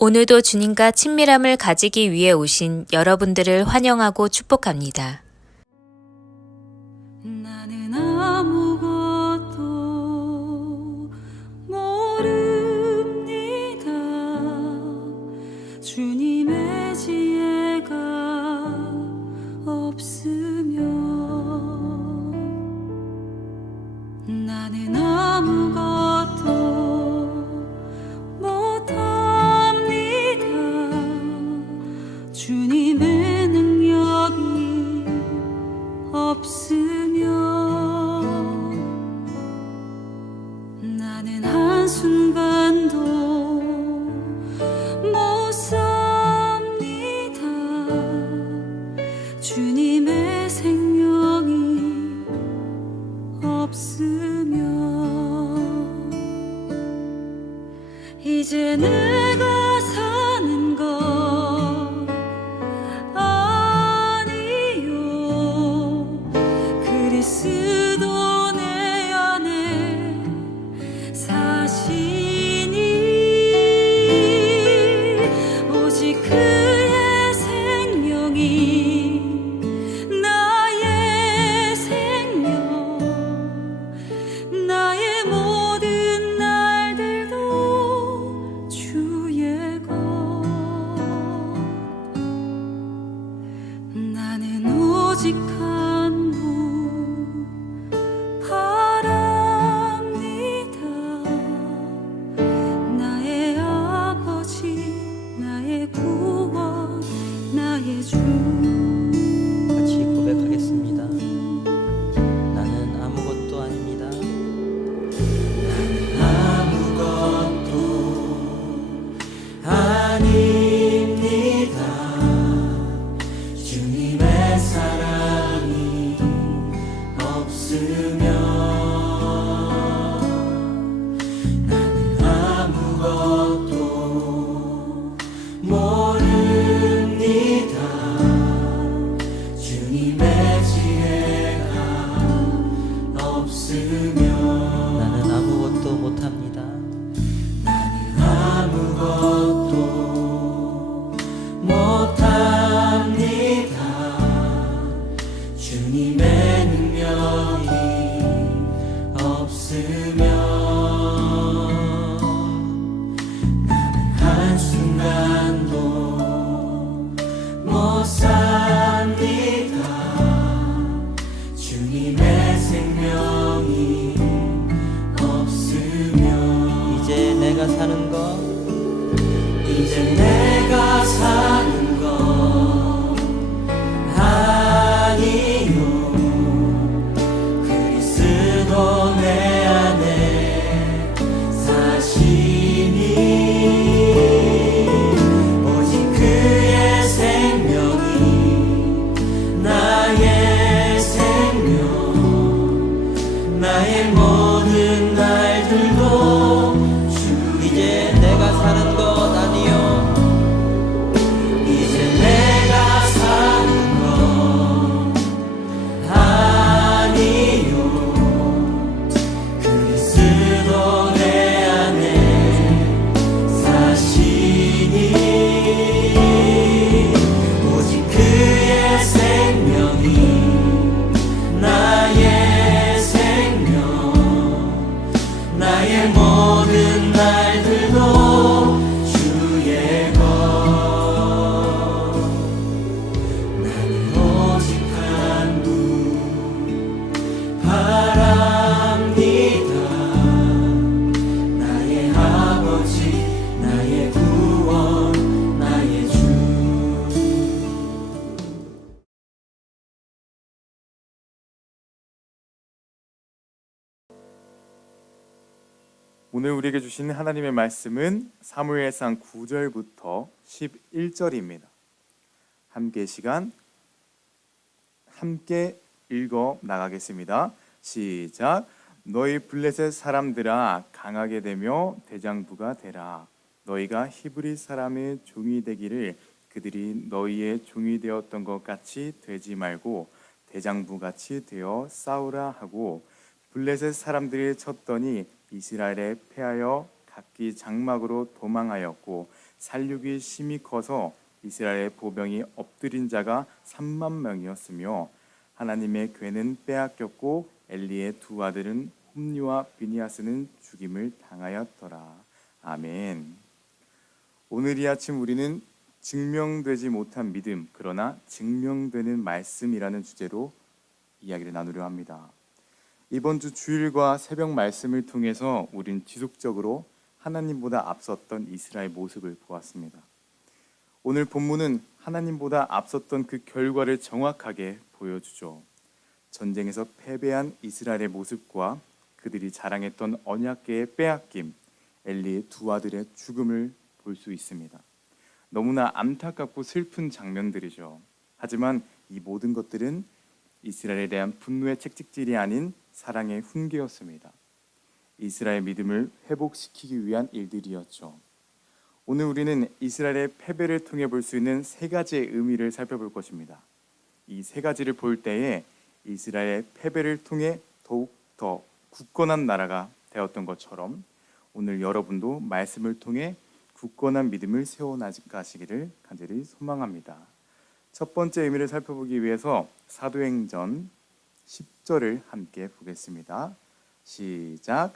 오늘도 주님과 친밀함을 가지기 위해 오신 여러분들을 환영하고 축복합니다. 나는 아무것도 모릅니다. 주님의 지혜가 없으면 나는 아무것도 못합니다. 주님의 능력이 없으면 나는 한순간도 못 삽니다. 주님의 생명이 없으면 이제 내가 사는 것 아니요 그리스도 내 안에 사시니 오직 그의 생명이 나의 생명 나의 모든 날들도 주의 것 나는 오직 한 분 바랍니다. 나의 아버지 나의 구원 나의 주 같이 고백하겠습니다. 나는 아무것도 아닙니다. 아무것도 아닙니다. 주님의 사랑이 없으면 나는 아무것도 모릅니다. 주님의 지혜가 없으면 나는 아무것도 못합니다. 나는 아무것도 못합니다. 주님의 능력이 없으면 나는 한순간도 못 삽니다. 주님의 생명이 없으면 이제 내가 사는 것 이제 내가 사는 것 아니요 그리스도 내 안에 사시니 오직 그의 생명이 나의 생명 나의 모든 날들도 주 이제 내가 사는 것 아니요 이제 내가 사는 것 아니요 그리스도 내 안에 사시니 오직 그의 생명이 나의 생명 나의 모든 날들도 주의 것 나는 오직 한 분 바랍니다. 나의 아버지 나의 구원 나의 주 오늘 우리에게 주신 하나님의 말씀은 사무엘상 9절부터 11절입니다. 함께 시간 함께 읽어 나가겠습니다. 시작. 너희 블레셋 사람들아 강하게 되며 대장부가 되라. 너희가 히브리 사람의 종이 되기를 그들이 너희의 종이 되었던 것 같이 되지 말고 대장부같이 되어 싸우라 하고 블레셋 사람들이 쳤더니 이스라엘에 패하여 각기 장막으로 도망하였고 살육이 심히 커서 이스라엘의 보병이 엎드린 자가 3만 명이었으며 하나님의 궤는 빼앗겼고 엘리의 두 아들은 홈리와 비니아스는 죽임을 당하였더라. 아멘. 오늘 이 아침 우리는 증명되지 못한 믿음, 그러나 증명되는 말씀이라는 주제로 이야기를 나누려 합니다. 이번 주 주일과 새벽 말씀을 통해서 우린 지속적으로 하나님보다 앞섰던 이스라엘 모습을 보았습니다. 오늘 본문은 하나님보다 앞섰던 그 결과를 정확하게 보여주죠. 전쟁에서 패배한 이스라엘의 모습과 그들이 자랑했던 언약궤의 빼앗김, 엘리의 두 아들의 죽음을 볼 수 있습니다. 너무나 안타깝고 슬픈 장면들이죠. 하지만 이 모든 것들은 이스라엘에 대한 분노의 채찍질이 아닌 사랑의 훈계였습니다. 이스라엘 믿음을 회복시키기 위한 일들이었죠. 오늘 우리는 이스라엘의 패배를 통해 볼 수 있는 세 가지의 의미를 살펴볼 것입니다. 이 세 가지를 볼 때에 이스라엘의 패배를 통해 더욱 더 굳건한 나라가 되었던 것처럼 오늘 여러분도 말씀을 통해 굳건한 믿음을 세워나가시기를 간절히 소망합니다. 첫 번째 의미를 살펴보기 위해서 사도행전 10절을 함께 보겠습니다. 시작.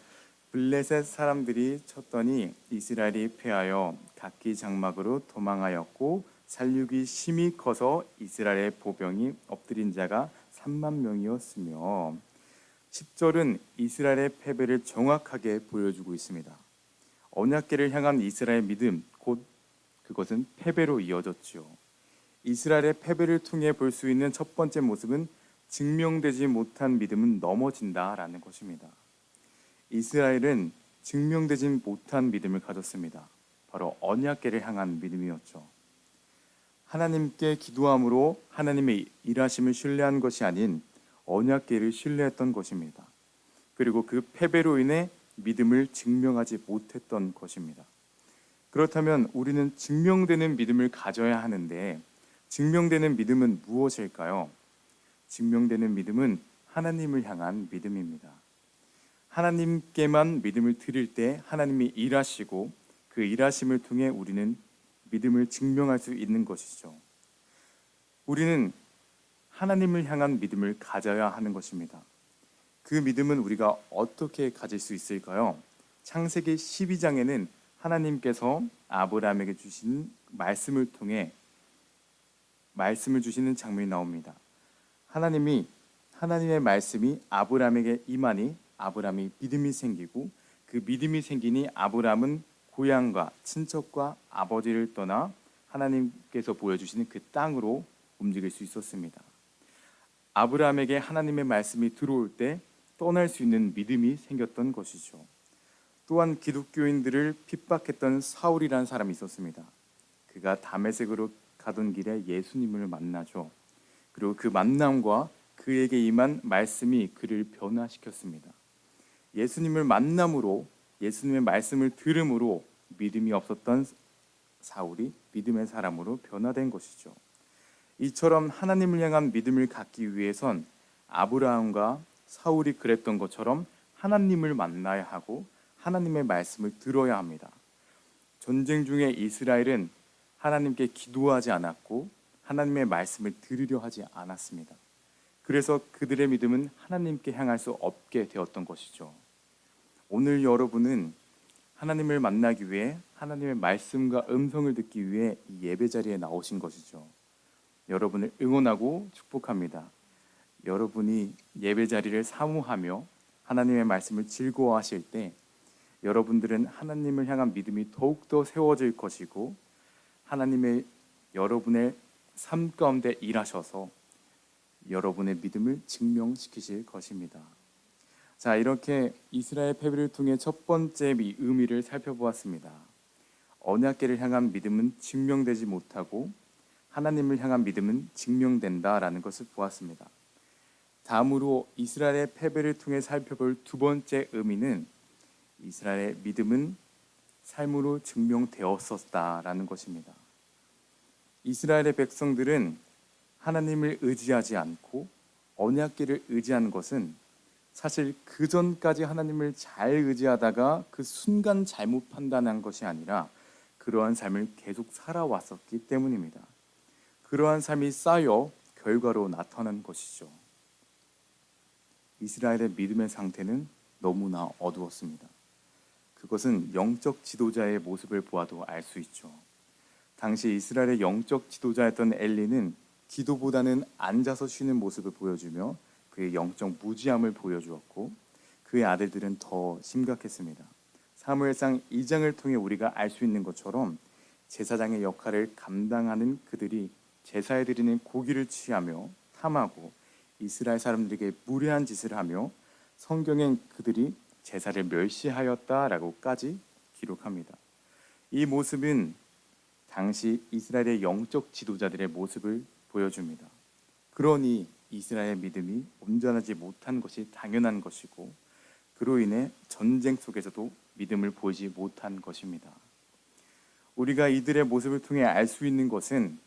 블레셋 사람들이 쳤더니 이스라엘이 패하여 각기 장막으로 도망하였고 살육이 심히 커서 이스라엘의 보병이 엎드린 자가 3만 명이었으며 10절은 이스라엘의 패배를 정확하게 보여주고 있습니다. 언약궤를 향한 이스라엘 믿음, 곧 그것은 패배로 이어졌지요. 이스라엘의 패배를 통해 볼 수 있는 첫 번째 모습은 증명되지 못한 믿음은 넘어진다라는 것입니다. 이스라엘은 증명되지 못한 믿음을 가졌습니다. 바로 언약궤를 향한 믿음이었죠. 하나님께 기도함으로 하나님의 일하심을 신뢰한 것이 아닌 언약궤를 신뢰했던 것입니다. 그리고 그 패배로 인해 믿음을 증명하지 못했던 것입니다. 그렇다면 우리는 증명되는 믿음을 가져야 하는데 증명되는 믿음은 무엇일까요? 증명되는 믿음은 하나님을 향한 믿음입니다. 하나님께만 믿음을 드릴 때 하나님이 일하시고 그 일하심을 통해 우리는 믿음을 증명할 수 있는 것이죠. 우리는 하나님을 향한 믿음을 가져야 하는 것입니다. 그 믿음은 우리가 어떻게 가질 수 있을까요? 창세기 12장에는 하나님께서 아브라함에게 주신 말씀을 통해 말씀을 주시는 장면이 나옵니다. 하나님의 말씀이 아브라함에게 임하니 아브라함이 믿음이 생기고 그 믿음이 생기니 아브라함은 고향과 친척과 아버지를 떠나 하나님께서 보여주시는 그 땅으로 움직일 수 있었습니다. 아브라함에게 하나님의 말씀이 들어올 때 떠날 수 있는 믿음이 생겼던 것이죠. 또한 기독교인들을 핍박했던 사울이라는 사람이 있었습니다. 그가 다메섹으로 가던 길에 예수님을 만나죠. 그리고 그 만남과 그에게 임한 말씀이 그를 변화시켰습니다. 예수님을 만남으로 예수님의 말씀을 들음으로 믿음이 없었던 사울이 믿음의 사람으로 변화된 것이죠. 이처럼 하나님을 향한 믿음을 갖기 위해선 아브라함과 사울이 그랬던 것처럼 하나님을 만나야 하고 하나님의 말씀을 들어야 합니다. 전쟁 중에 이스라엘은 하나님께 기도하지 않았고 하나님의 말씀을 들으려 하지 않았습니다. 그래서 그들의 믿음은 하나님께 향할 수 없게 되었던 것이죠. 오늘 여러분은 하나님을 만나기 위해 하나님의 말씀과 음성을 듣기 위해 이 예배 자리에 나오신 것이죠. 여러분을 응원하고 축복합니다. 여러분이 예배 자리를 사모하며 하나님의 말씀을 즐거워하실 때 여러분들은 하나님을 향한 믿음이 더욱더 세워질 것이고 하나님의 여러분의 삶 가운데 일하셔서 여러분의 믿음을 증명시키실 것입니다. 자, 이렇게 이스라엘 패배를 통해 첫 번째 의미를 살펴보았습니다. 언약궤를 향한 믿음은 증명되지 못하고 하나님을 향한 믿음은 증명된다라는 것을 보았습니다. 다음으로 이스라엘의 패배를 통해 살펴볼 두 번째 의미는 이스라엘의 믿음은 삶으로 증명되었었다라는 것입니다. 이스라엘의 백성들은 하나님을 의지하지 않고 언약궤를 의지한 것은 사실 그 전까지 하나님을 잘 의지하다가 그 순간 잘못 판단한 것이 아니라 그러한 삶을 계속 살아왔었기 때문입니다. 그러한 삶이 쌓여 결과로 나타난 것이죠. 이스라엘의 믿음의 상태는 너무나 어두웠습니다. 그것은 영적 지도자의 모습을 보아도 알 수 있죠. 당시 이스라엘의 영적 지도자였던 엘리는 기도보다는 앉아서 쉬는 모습을 보여주며 그의 영적 무지함을 보여주었고, 그의 아들들은 더 심각했습니다. 사무엘상 2장을 통해 우리가 알 수 있는 것처럼 제사장의 역할을 감당하는 그들이 제사에 드리는 고기를 취하며 탐하고 이스라엘 사람들에게 무례한 짓을 하며 성경엔 그들이 제사를 멸시하였다라고까지 기록합니다. 이 모습은 당시 이스라엘의 영적 지도자들의 모습을 보여줍니다. 그러니 이스라엘의 믿음이 온전하지 못한 것이 당연한 것이고, 그로 인해 전쟁 속에서도 믿음을 보이지 못한 것입니다. 우리가 이들의 모습을 통해 알 수 있는 것은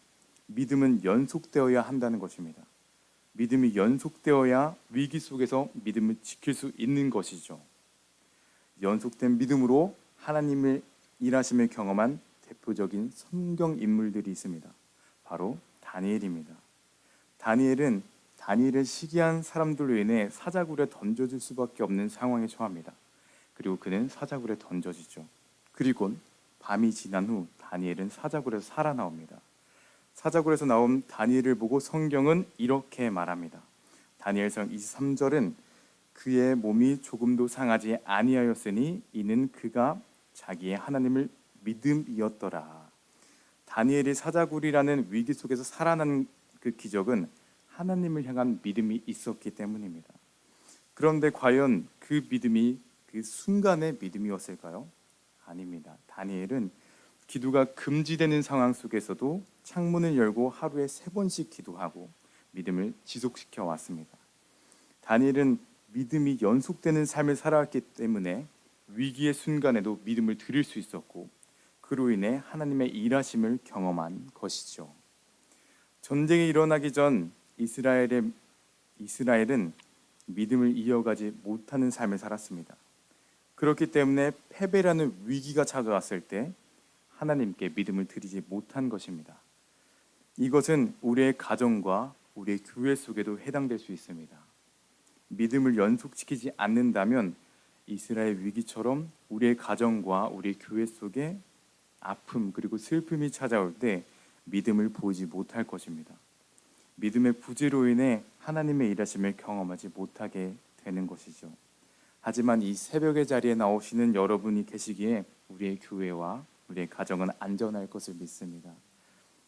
믿음은 연속되어야 한다는 것입니다. 믿음이 연속되어야 위기 속에서 믿음을 지킬 수 있는 것이죠. 연속된 믿음으로 하나님의 일하심을 경험한 대표적인 성경 인물들이 있습니다. 바로 다니엘입니다. 다니엘을 시기한 사람들로 인해 사자굴에 던져질 수밖에 없는 상황에 처합니다. 그리고 그는 사자굴에 던져지죠. 그리고 밤이 지난 후 다니엘은 사자굴에서 살아나옵니다. 사자굴에서 나온 다니엘을 보고 성경은 이렇게 말합니다. 다니엘서 23절은 그의 몸이 조금도 상하지 아니하였으니 이는 그가 자기의 하나님을 믿음이었더라. 다니엘이 사자굴이라는 위기 속에서 살아난 그 기적은 하나님을 향한 믿음이 있었기 때문입니다. 그런데 과연 그 믿음이 그 순간의 믿음이었을까요? 아닙니다. 다니엘은 기도가 금지되는 상황 속에서도 창문을 열고 하루에 3번씩 기도하고 믿음을 지속시켜 왔습니다. 다니엘은 믿음이 연속되는 삶을 살아왔기 때문에 위기의 순간에도 믿음을 드릴 수 있었고, 그로 인해 하나님의 일하심을 경험한 것이죠. 전쟁이 일어나기 전 이스라엘은 믿음을 이어가지 못하는 삶을 살았습니다. 그렇기 때문에 패배라는 위기가 찾아왔을 때 하나님께 믿음을 드리지 못한 것입니다. 이것은 우리의 가정과 우리의 교회 속에도 해당될 수 있습니다. 믿음을 연속시키지 않는다면 이스라엘 위기처럼 우리의 가정과 우리의 교회 속에 아픔 그리고 슬픔이 찾아올 때 믿음을 보이지 못할 것입니다. 믿음의 부재로 인해 하나님의 일하심을 경험하지 못하게 되는 것이죠. 하지만 이 새벽의 자리에 나오시는 여러분이 계시기에 우리의 교회와 우리의 가정은 안전할 것을 믿습니다.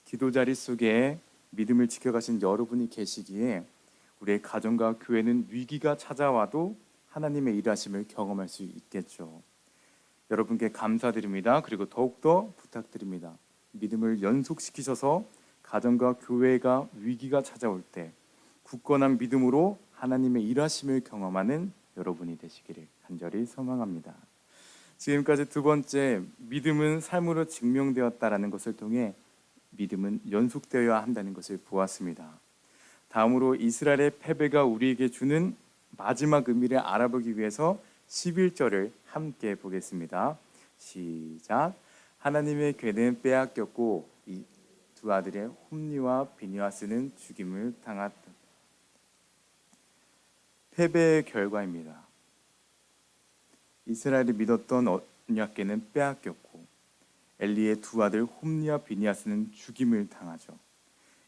기도 자리 속에 믿음을 지켜가신 여러분이 계시기에 우리의 가정과 교회는 위기가 찾아와도 하나님의 일하심을 경험할 수 있겠죠. 여러분께 감사드립니다. 그리고 더욱더 부탁드립니다. 믿음을 연속시키셔서 가정과 교회가 위기가 찾아올 때 굳건한 믿음으로 하나님의 일하심을 경험하는 여러분이 되시기를 간절히 소망합니다. 지금까지 두 번째, 믿음은 삶으로 증명되었다라는 것을 통해 믿음은 연속되어야 한다는 것을 보았습니다. 다음으로 이스라엘의 패배가 우리에게 주는 마지막 의미를 알아보기 위해서 11절을 함께 보겠습니다. 시작. 하나님의 괴는 빼앗겼고 이 두 아들의 홈니와 비니하스는 죽임을 당했다. 패배의 결과입니다. 이스라엘이 믿었던 언약궤는 빼앗겼고 엘리의 두 아들 홈니와 비니하스는 죽임을 당하죠.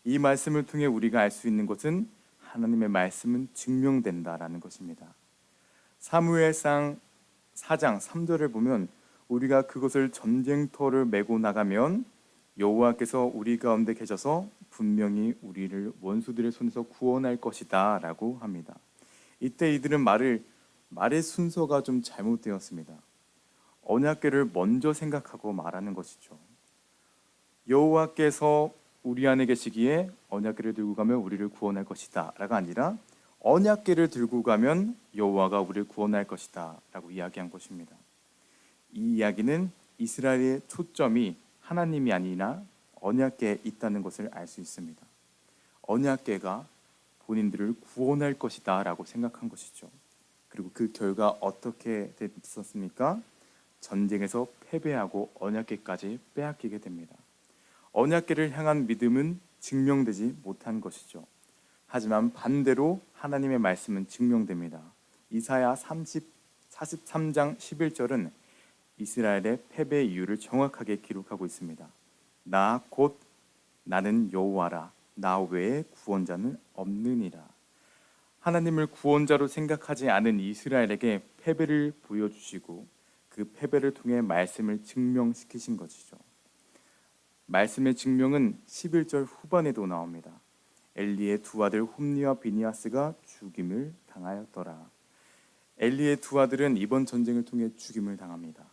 이 말씀을 통해 우리가 알 수 있는 것은 하나님의 말씀은 증명된다라는 것입니다. 사무엘상 4장 3절을 보면 우리가 그것을 전쟁터를 메고 나가면 여호와께서 우리 가운데 계셔서 분명히 우리를 원수들의 손에서 구원할 것이다 라고 합니다. 이때 이들은 말의 순서가 좀 잘못되었습니다. 언약궤를 먼저 생각하고 말하는 것이죠. 여호와께서 우리 안에 계시기에 언약궤를 들고 가면 우리를 구원할 것이다 라가 아니라 언약궤를 들고 가면 여호와가 우리를 구원할 것이다 라고 이야기한 것입니다. 이 이야기는 이스라엘의 초점이 하나님이 아니라 언약궤에 있다는 것을 알 수 있습니다. 언약궤가 본인들을 구원할 것이다 라고 생각한 것이죠. 그리고 그 결과 어떻게 됐었습니까? 전쟁에서 패배하고 언약궤까지 빼앗기게 됩니다. 언약궤를 향한 믿음은 증명되지 못한 것이죠. 하지만 반대로 하나님의 말씀은 증명됩니다. 이사야 43장 11절은 이스라엘의 패배 이유를 정확하게 기록하고 있습니다. 나 곧 나는 여호와라, 나 외에 구원자는 없느니라. 하나님을 구원자로 생각하지 않은 이스라엘에게 패배를 보여주시고 그 패배를 통해 말씀을 증명시키신 것이죠. 말씀의 증명은 11절 후반에도 나옵니다. 엘리의 두 아들 홈니와 비니아스가 죽임을 당하였더라. 엘리의 두 아들은 이번 전쟁을 통해 죽임을 당합니다.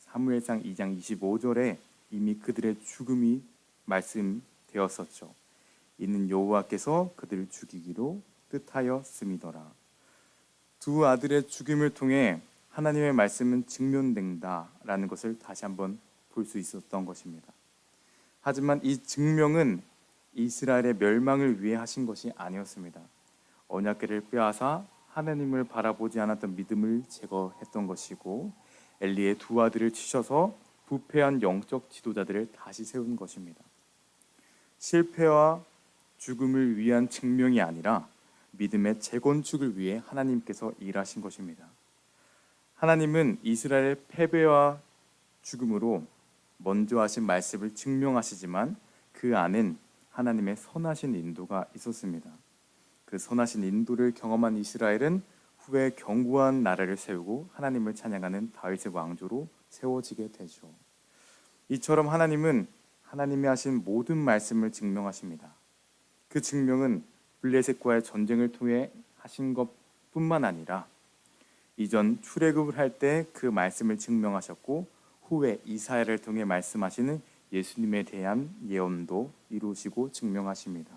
사무엘상 2장 25절에 이미 그들의 죽음이 말씀되었었죠. 이는 여호와께서 그들을 죽이기로 뜻하였음이더라. 두 아들의 죽임을 통해 하나님의 말씀은 증명된다라는 것을 다시 한번 볼 수 있었던 것입니다. 하지만 이 증명은 이스라엘의 멸망을 위해 하신 것이 아니었습니다. 언약궤를 빼앗아 하나님을 바라보지 않았던 믿음을 제거했던 것이고 엘리의 두 아들을 치셔서 부패한 영적 지도자들을 다시 세운 것입니다. 실패와 죽음을 위한 증명이 아니라 믿음의 재건축을 위해 하나님께서 일하신 것입니다. 하나님은 이스라엘의 패배와 죽음으로 먼저 하신 말씀을 증명하시지만 그 안엔 하나님의 선하신 인도가 있었습니다. 그 선하신 인도를 경험한 이스라엘은 후에 견고한 나라를 세우고 하나님을 찬양하는 다윗의 왕조로 세워지게 되죠. 이처럼 하나님은 하나님이 하신 모든 말씀을 증명하십니다. 그 증명은 블레셋과의 전쟁을 통해 하신 것뿐만 아니라 이전 출애굽을 할 때 그 말씀을 증명하셨고 후에 이사야를 통해 말씀하시는 예수님에 대한 예언도 이루시고 증명하십니다.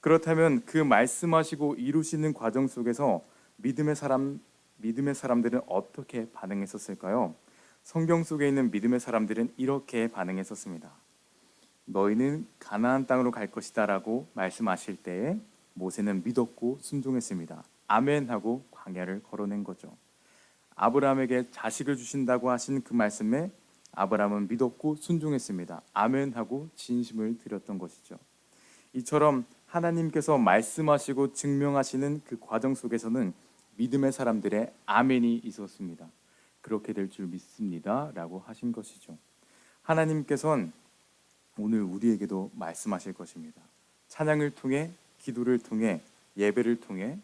그렇다면 그 말씀하시고 이루시는 과정 속에서 믿음의 사람들은 어떻게 반응했었을까요? 성경 속에 있는 믿음의 사람들은 이렇게 반응했었습니다. 너희는 가나안 땅으로 갈 것이다 라고 말씀하실 때에 모세는 믿었고 순종했습니다. 아멘 하고 광야를 걸어낸 거죠. 아브라함에게 자식을 주신다고 하신 그 말씀에 아브라함은 믿었고 순종했습니다. 아멘 하고 진심을 드렸던 것이죠. 이처럼 하나님께서 말씀하시고 증명하시는 그 과정 속에서는 믿음의 사람들의 아멘이 있었습니다. 그렇게 될 줄 믿습니다 라고 하신 것이죠. 하나님께서는 오늘 우리에게도 말씀하실 것입니다. 찬양을 통해, 기도를 통해, 예배를 통해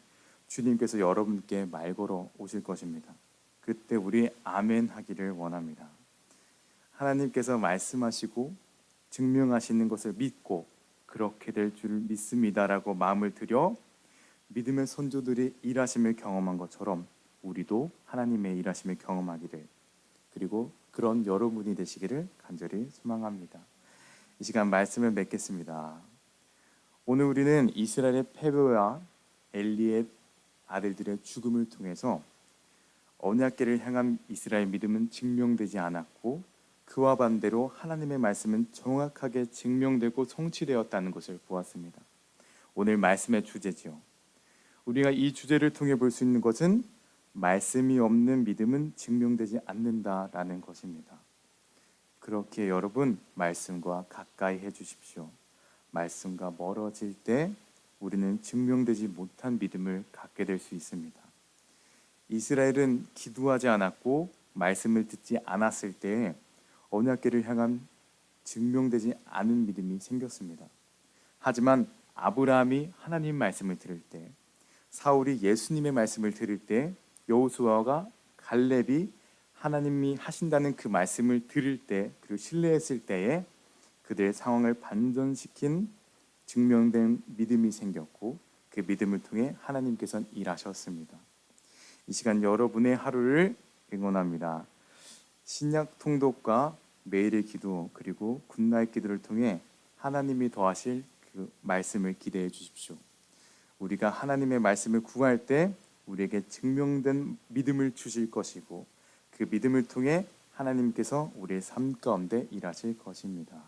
주님께서 여러분께 말 걸어 오실 것입니다. 그때 우리 아멘 하기를 원합니다. 하나님께서 말씀하시고 증명하시는 것을 믿고 그렇게 될 줄 믿습니다라고 마음을 들여 믿음의 선조들이 일하심을 경험한 것처럼 우리도 하나님의 일하심을 경험하기를, 그리고 그런 여러분이 되시기를 간절히 소망합니다. 이 시간 말씀을 맺겠습니다. 오늘 우리는 이스라엘의 패배와 엘리의 아들들의 죽음을 통해서 언약궤를 향한 이스라엘 믿음은 증명되지 않았고 그와 반대로 하나님의 말씀은 정확하게 증명되고 성취되었다는 것을 보았습니다. 오늘 말씀의 주제지요. 우리가 이 주제를 통해 볼 수 있는 것은 말씀이 없는 믿음은 증명되지 않는다라는 것입니다. 그렇게 여러분 말씀과 가까이 해 주십시오. 말씀과 멀어질 때 우리는 증명되지 못한 믿음을 갖게 될 수 있습니다. 이스라엘은 기도하지 않았고 말씀을 듣지 않았을 때에 언약궤를 향한 증명되지 않은 믿음이 생겼습니다. 하지만 아브라함이 하나님 말씀을 들을 때, 사울이 예수님의 말씀을 들을 때, 여호수아가 갈렙이 하나님이 하신다는 그 말씀을 들을 때, 그리고 신뢰했을 때에 그들의 상황을 반전시킨 증명된 믿음이 생겼고 그 믿음을 통해 하나님께서는 일하셨습니다. 이 시간 여러분의 하루를 응원합니다. 신약 통독과 매일의 기도 그리고 굿나잇 기도를 통해 하나님이 더하실 그 말씀을 기대해 주십시오. 우리가 하나님의 말씀을 구할 때 우리에게 증명된 믿음을 주실 것이고 그 믿음을 통해 하나님께서 우리의 삶 가운데 일하실 것입니다.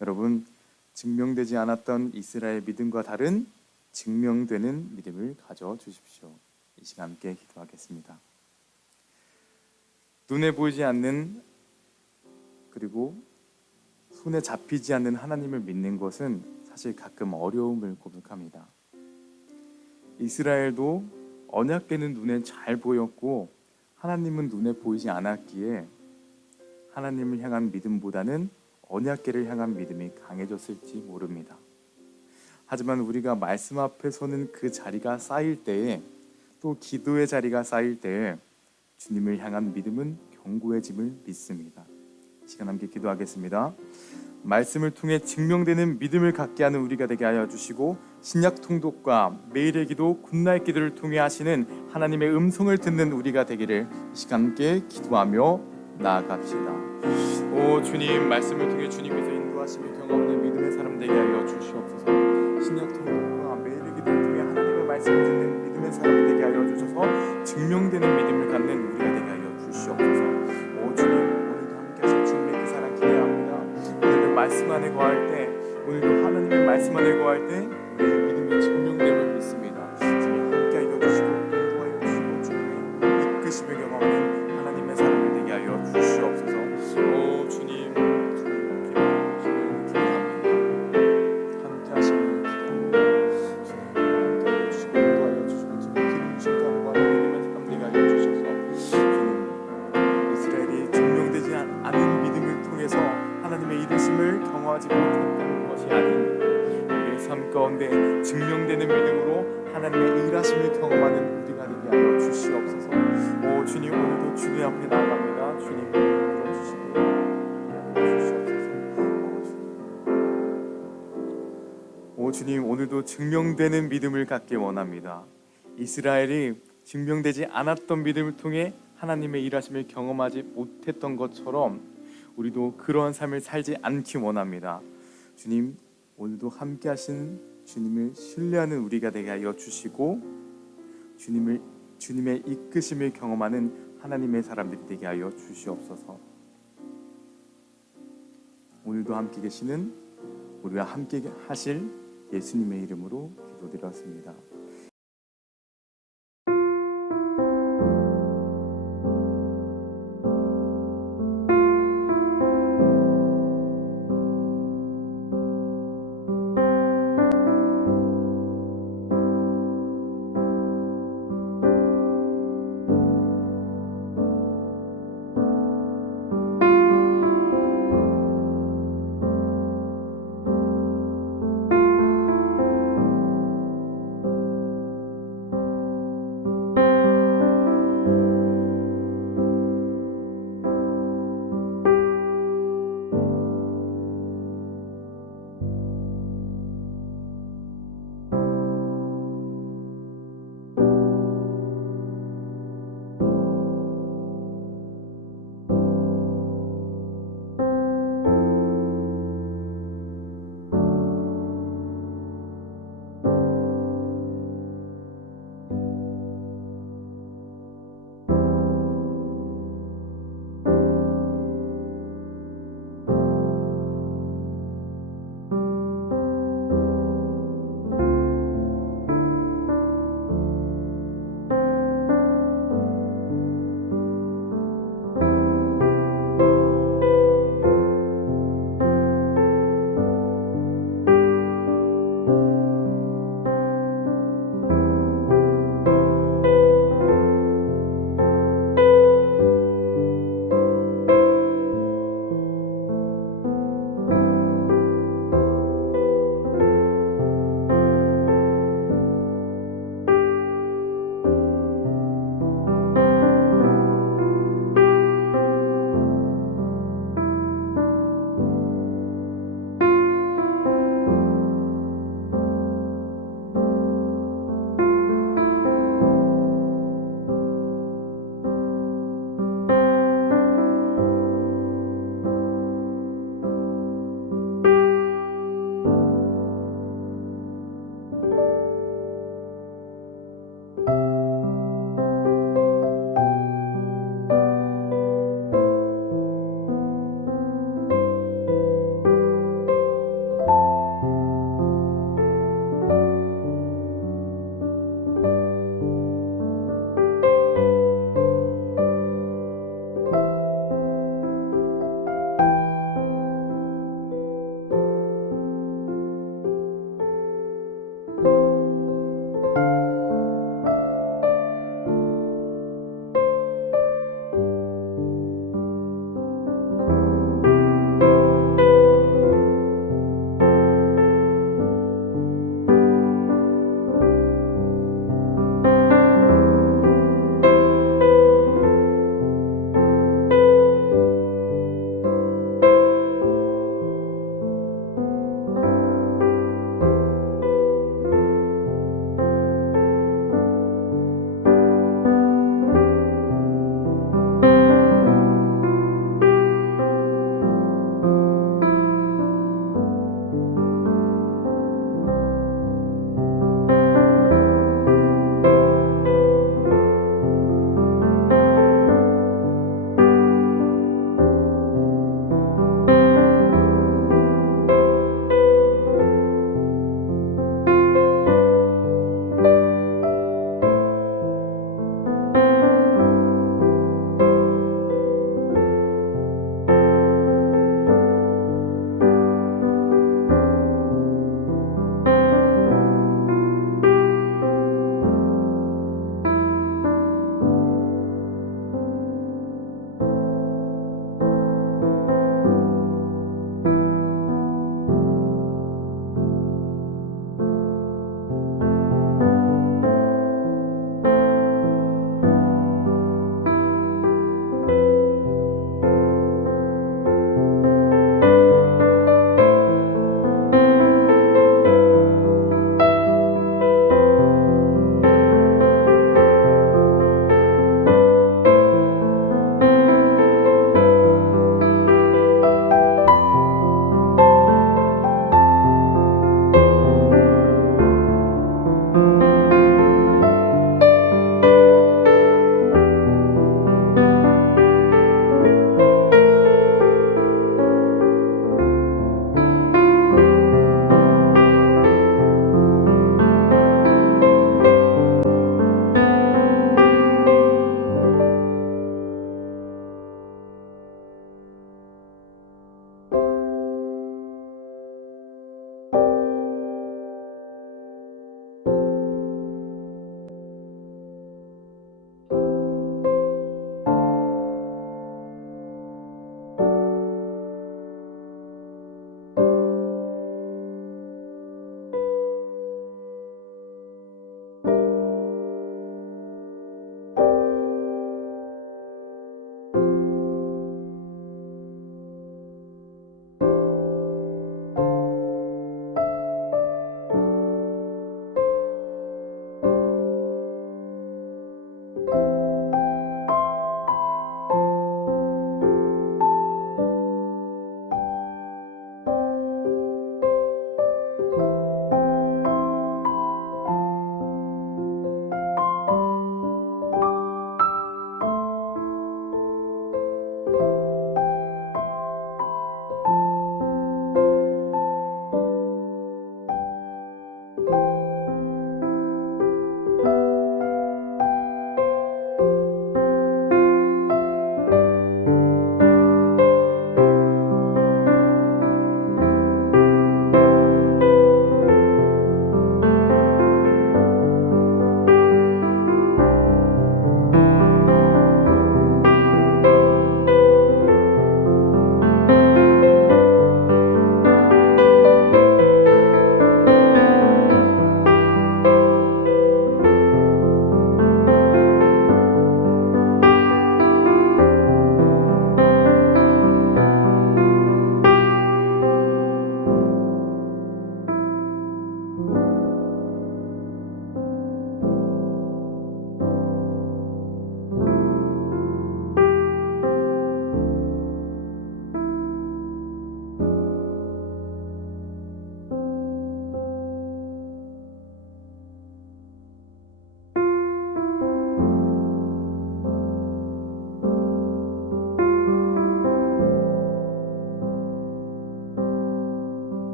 여러분, 증명되지 않았던 이스라엘 믿음과 다른 증명되는 믿음을 가져 주십시오. 이 시간 함께 기도하겠습니다. 눈에 보이지 않는 그리고 손에 잡히지 않는 하나님을 믿는 것은 사실 가끔 어려움을 고백합니다. 이스라엘도 언약궤는 눈에 잘 보였고 하나님은 눈에 보이지 않았기에 하나님을 향한 믿음보다는 언약궤를 향한 믿음이 강해졌을지 모릅니다. 하지만 우리가 말씀 앞에 서는 그 자리가 쌓일 때에, 또 기도의 자리가 쌓일 때에 주님을 향한 믿음은 견고해짐을 믿습니다. 시간 함께 기도하겠습니다. 말씀을 통해 증명되는 믿음을 갖게 하는 우리가 되게 하여 주시고, 신약 통독과 매일의 기도, 굿나잇 기도를 통해 하시는 하나님의 음성을 듣는 우리가 되기를 이 시간 함께 기도하며 나아갑시다. 오 주님, 말씀을 통해 주님께서 인도하심을 경험하는 믿음의 사람 되게 하여 주시옵소서. 신약 통독과 매일의 기도를 통해 하나님의 말씀을 듣는 믿음의 사람 되게 하여 주셔서 증명되는 믿음을 갖는 우리가 되게 하여 주시옵소서. 오 주님, 오늘도 함께 하실 주님의 그 사랑 기대합니다. 오늘도 말씀 안에 거할 때, 오늘도 하나님의 말씀 안에 거할 때 우리의 믿음이 증명됨을 믿습니다. 주님 함께 하여 주시고 인도하여 주시고 주님의 이끄심을 경험하는 하나님의 사람이 되게 하여 주시옵소서. 오 주님, 주님 기도합니다. 함께 하시는 기도합니다. 주님 함께 하여 주시고 인도하여 주시고 주님 기름부심 감과 믿음의 사람 되게 하여 주셔서 주님, 이스라엘이 증명되지 않은 믿음을 통해서 하나님의 이르심을 경험하지 못했다는 것이 아닌 우리의 삶 가운데 증명되는 믿음으로 하나님의 일하심을 경험하는 우리가 되게 하여 주시옵소서. 오 주님, 오늘도 주님 앞에 나아갑니다. 주님 불러주시고 주시옵소서. 오 주님, 오늘도 증명되는 믿음을 갖게 원합니다. 이스라엘이 증명되지 않았던 믿음을 통해 하나님의 일하심을 경험하지 못했던 것처럼 우리도 그러한 삶을 살지 않기 원합니다. 주님, 오늘도 함께 하신 주님을 신뢰하는 우리가 되게 하여 주시고 주님의 이끄심을 경험하는 하나님의 사람들이 되게 하여 주시옵소서. 오늘도 함께 계시는 우리와 함께 하실 예수님의 이름으로 기도드렸습니다.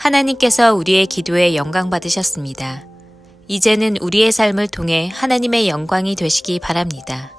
하나님께서 우리의 기도에 영광 받으셨습니다. 이제는 우리의 삶을 통해 하나님의 영광이 되시기 바랍니다.